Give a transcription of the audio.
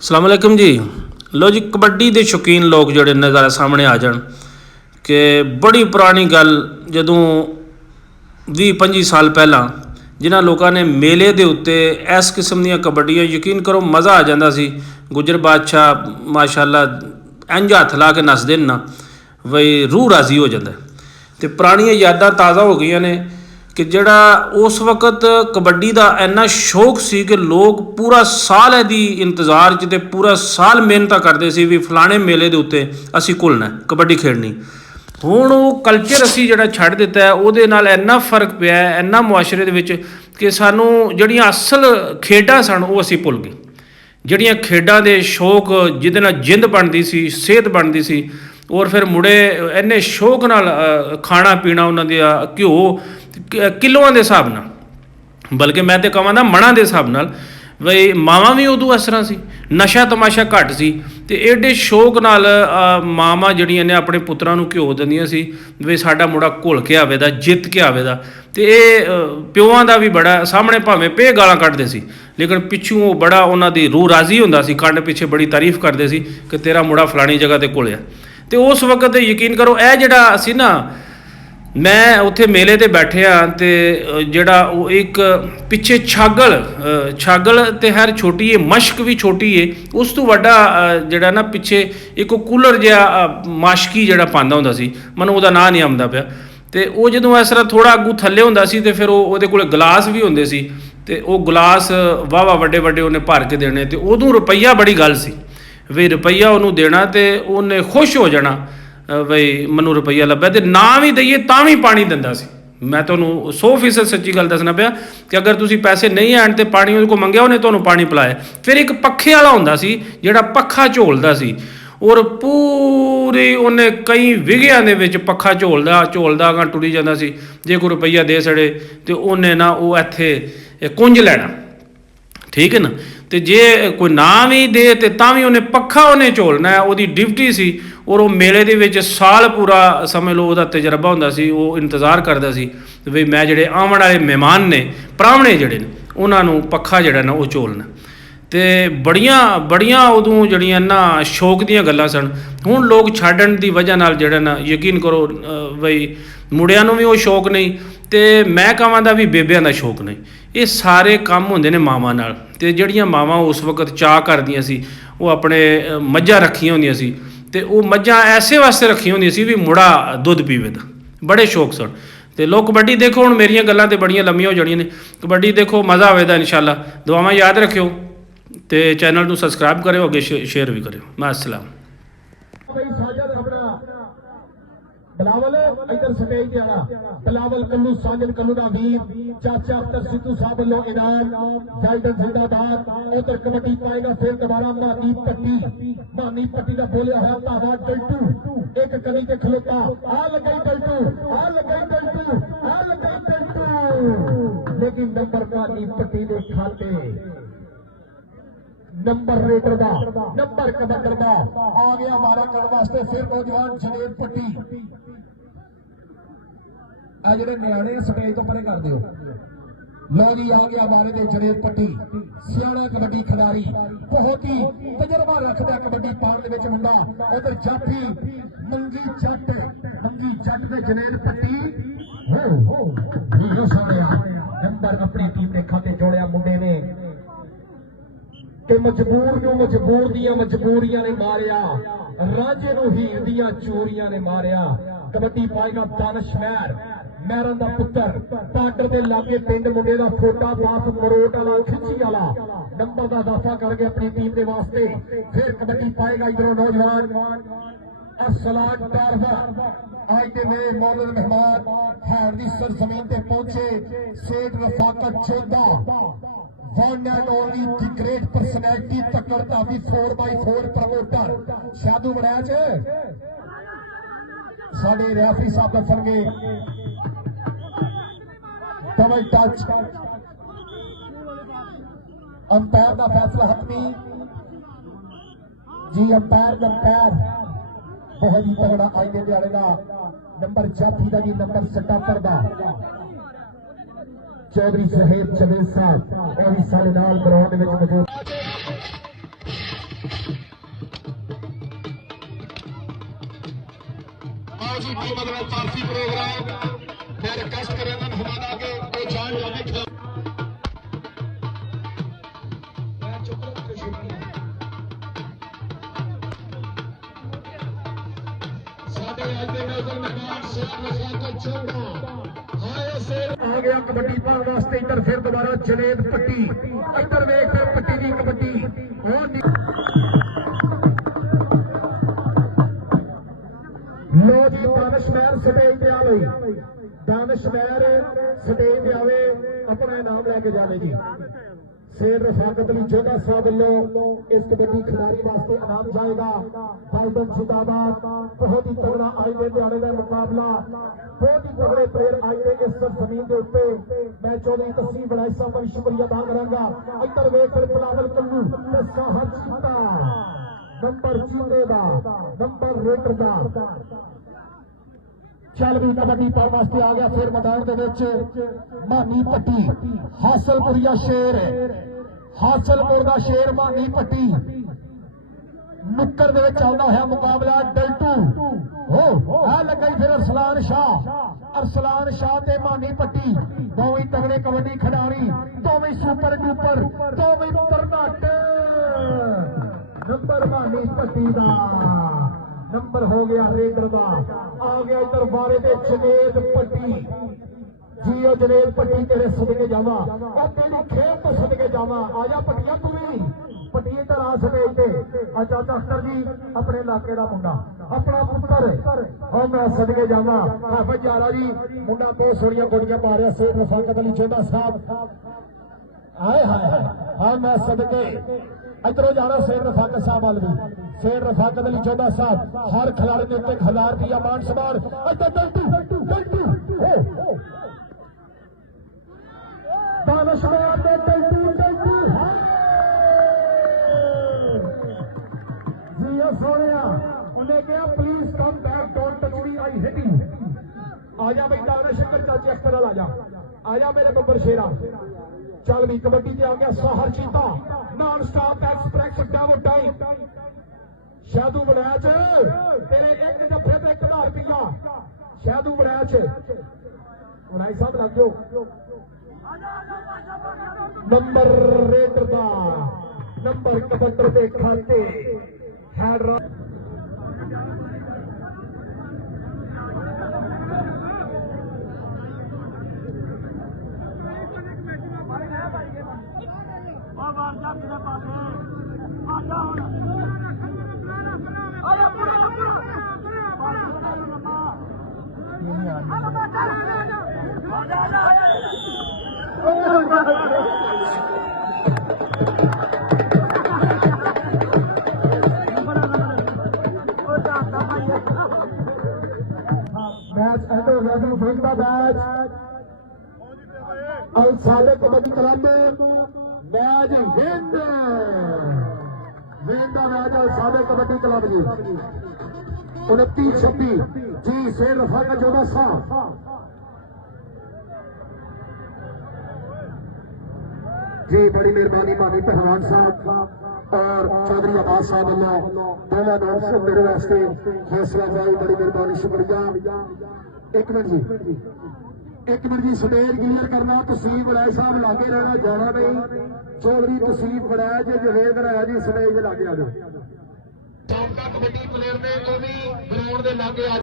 अस्सलाम वालेकुम जी। लो जी, कबड्डी के शौकीन लोग जोड़े ने ज़रा सामने आ जान कि बड़ी पुरानी गल जदों 20-25 साल पहला जिन्हां लोगों ने मेले के उत्ते इस किस्म दी कबड्डियां यकीन करो मज़ा आ जाता सी। गुजर बादशाह माशाअल्लाह इंज हथ ला के नसदे ना बई रूह राजी हो जाता है। तो पुरानियां यादां ताज़ा हो गई ने कि जड़ा उस वक्त कबड्डी का इन्ना शौक सी कि लोग पूरा साल यदि इंतज़ार च पूरा साल मेहनत करते सी भी फलाने मेले के उत्ते असी घुलना कबड्डी खेडनी। हुण वो कल्चर असी जड़ा छड्ड दिता है, उहदे नाल इन्ना फर्क पिया है इन्ना मुआशरे दे विच कि सानू जड़ियां असल खेडां सन वो असी भुल गए। जड़ियां खेडां दे शौक जिहदे नाल जिंद बनदी सी, सेहत बनदी सी, और फिर मुड़े इन्ने शौक नाल खाना पीना उन्हां दा घ्यो किलोआं दे हिसाब नाल, बल्कि मैं तो कहां मणां दे हिसाब नाल। बई मावां भी उदों इस तरह सी, नशा तमाशा घट सी, तो एडे शौक नाल मावां जड़ियां ने अपने पुत्रां नूं घ्यो दिंदियां सी बई साडा मुड़ा घुल के आवे दा, जित के आवे दा। तो ये प्योआं दा भी बड़ा सामने भावें पे गालां कड्डदे सी लेकिन पिछों वो बड़ा उन्हां दी रूह राजी हुंदा सी, कंड पिछे बड़ी तारीफ करदे सी कि तेरा मुड़ा फलानी जगह ते घुलिया। तो उस वक्त यकीन करो यह जड़ा सी ना, मैं उत्थे मेले ते बैठे हाँ तो जड़ा एक पिछे छागल तो खैर छोटी है, मशक भी छोटी है, उस तो वड्डा जड़ा ना पिछे एक कूलर जिहा माशकी जड़ा पांदा हुंदा सी, मैनूं उहदा नाम नहीं आंदा पिया। तो वो जदों इस तरह थोड़ा अगू थल्ले हुंदा सी तो फिर उहदे कोल गिलास भी हुंदे सी, तो वो गिलास वाह वड्डे वड्डे उन्हें भर के देने। तो उदों रुपया बड़ी गल सी बई रुपया उन्होंने देना तो उन्हें खुश हो जाना बई मैनूं रुपया लभ्या, तो ना भी दईए तां भी पानी दिंदा सी। मैं तुहानूं 100% सच्ची गल दसना पिया कि अगर तुसीं पैसे नहीं आण तो पानी उहदे कोल मंगिया उन्हें तुहानूं पानी पिलाया। फिर एक पक्खे वाला हुंदा सी जिहड़ा पक्खा झोलदा सी, और पूरी उन्हें कई विघियां दे विच पक्खा झोलदा अगां टुरी जांदा सी। जे कोई रुपया दे छड़े तो उन्हें ना वो इत्थे कुंज लैना, ठीक है ना। तो जे कोई ना भी दे तो तां भी उन्हें पक्खा उन्हें झोलना है, वो ड्यूटी सी। और वो मेले दे विच साल पूरा समझ लो वह तजर्बा हुंदा सी, वो इंतज़ार करदा सी बई मैं जिहड़े आउण वाले मेहमान ने प्राहुणे जिहड़े ने उन्हां नूं पक्खा जिहड़ा ना वो झोलना। तो बड़ियां उदों जड़ियां ना शौक दीयां गल्लां सन। हुण लोग छड्डण दी वजह नाल जिहड़ा ना यकीन करो बई मुड़ियां नूं भी वो शौक नहीं, तो मैं कहां दा भी बेबियां दा शौक नहीं। ये सारे काम हुंदे ने मावां नाल। ते जड़ियां मावां उस वक्त चाह करदियां सी, वो अपने मझां रखियां हुंदियां सी, तो वो मझां ऐसे वास्ते रखियां हुंदियां सी भी मुड़ा दुध पीवे दा, बड़े शौक सन। तो लोग कबड्डी देखो, हुण मेरियां गल्लां तो बड़ियां लम्मियां हो जानियां ने, कबड्डी देखो मज़ा आवेगा इंशाअल्लाह। दुआवां याद रखियो तो चैनल नूं सबसक्राइब करो, अगे शेयर भी करो। माअस्सलाम। बिलावल इधर स्टेज पे आना, बिलावल कल्लू साजन कल्लू दा वीर चाचा अख्तर सिद्धू साहब वालों इनाम जायदन जिंदाबाद। उधर कबड्डी पाएगा फिर दोबारा मानी पट्टी का बोलिया है तावा डल्टू एक कनी ते खलोता आ लगाई डल्टू लेकिन नंबर मानी पट्टी दे खाते नंबर रेटर का नंबर कबड्डर का आ गया हमारे करने वास्ते फिर नौजवान जनेब पट्टी आ जेडे न्याणे स्टेज तो परे कर दियो। लो जी आ गया हमारे दे जनेब पट्टी, सियाणा कबड्डी खिलाड़ी, बहुत ही तजर्बा रखता कबड्डी पाने विच मुंडा। उधर जाफी मंगी जट दे जनेब पट्टी हो सामने नंबर अपनी टीम ने खाते जोड़िया मुंडे ने कि मजबूर दियां मजबूरियां ने मारिया, राजे नूं हीर दियां चोरियां ने मारिया। कबड्डी पाएगा दानिश महरन दा पुत्तर पाडर दे लागे पिंड मुंडे दा फोटा बास मरोट वाला खिची वाला नंबर का इजाफा करके अपनी टीम के वास्ते। फिर कबड्डी पाएगा इधरों नौजवान असलान टारवा। आज के मेरे मौजूद मेहमान हैर दी सरजमीन ते पहुंचे सेठ Rafaqat चोदा, one and only the great personality तक्कर धावी 4x4 प्रमोटर शादू बड़ैच साढ़े रेफरी साहब दसणगे। डबल टच अंपायर का फैसला हतमी जी। अंपायर बहुत ही तगड़ा अज के दिहाड़े का नंबर जाफी का जी नंबर सटापर का चौधरी साहेब जमील साहब और सारे नाल ग्राउंड में मौजूद। की मतलब काफी प्रोग्राम मैं रिक्वेस्ट करेंगे हमारा के वो जान जाने खिलाफ आ गया कबड्डी पाने वास्ते इधर फिर दोबारा जनेद पट्टी इधर वेख फिर पट्टी की कबड्डी लो जी दानिश महर स्टेज पे आवे दानिश महर स्टेज पे आवे अपना इनाम लेके जावे जी शेर रफाकत अली जोधा साहब वालों इस कबड्डी खिलाड़ी वास्ते इनाम जाएगा फाइटन जिंदाबाद बहुत ही तगड़ा आज के दिहाड़े का मुकाबला बहुत ही तगड़े प्लेयर आज के इस जमीन के उत्ते मैं चौधरी तसीम बनाई साहब का शुक्रिया अदा करांगा इधर वेख फिर बिलावल कल्लू ते साहब चीता नंबर चीते का नंबर रेटर का चल भी कबड्डी पाने वास्ते आ गया फिर मैदान के विच मानी पट्टी हासलपुरिया शेर हासलपुर का शेर मानी पट्टी नुक्कर दे विच चलदा है मुकाबला डल्टू हो आ लगा फिर अरसलान शाह ते मानी पट्टी दोवें तगड़े कबड्डी खिडारी दोवें सुपर डुपर दोवें तरनाट नंबर मानी पट्टी का नंबर हो गया रेडर का आ गया इधर बारे में जनेद पट्टी जी ओ जनेद पट्टी तेरे सदके जावा और तेरी खेल तो सदके जावा आजा पट्टिया तू भी पट्टी इधर आ स्टेज पे चाचा अख्तर जी अपने इलाके का मुंडा अपना पुत्र और मैं सदके जावा भाई जाला जी मुंडा बहुत सोहनिया गोलियां पा रहा शेर रफाकत अली जोधा साहब हाय हाय हाँ मैं सदके इधरों जाना शेर रफाकत साहब वाल भी शेर रफाकत अली जोधा साहब हर खिलाड़ी के उत्ते खिलार दिया मान सम्मान सोने उन्हें कहा please come back don't touch me I hitting आजा भाई दाना शंकर चाची अख्तर आजा मेरे बब्बर शेरा चल भी कबड्डी ते आ गया साहर चीता नॉन स्टॉप एक्सप्रेस डाव टाइम शादू बनैच तेरे एक जफे पे 1,000 रुपया शादू बनैच उनाई साहब लग जाओ नंबर रेडर का नंबर कबड्डर के खाते हैड मैच एंड हो गया फिल्म का मैच और सारे कबड्डी क्लब मैच विन का मैच और सारे कबड्डी क्लब जी 29-26 जी शेर रफाकत जोधा साहब जी बड़ी मेहरबानी मानी पहलवान साहब और चौधरी अब्बास साहब दोनों नाम से मेरे वास्ते हौसला अफजाई बड़ी मेहरबानी शुक्रिया एक मिनट जी स्टेज क्लियर करना तसीम बड़ाई साहब लागे रहना जाना नहीं चौधरी तसीम बड़ाया जी जवेद कराया जी स्टेज लागे आ जाओ कबड्डी प्लेयर ने ग्राउंड के लागे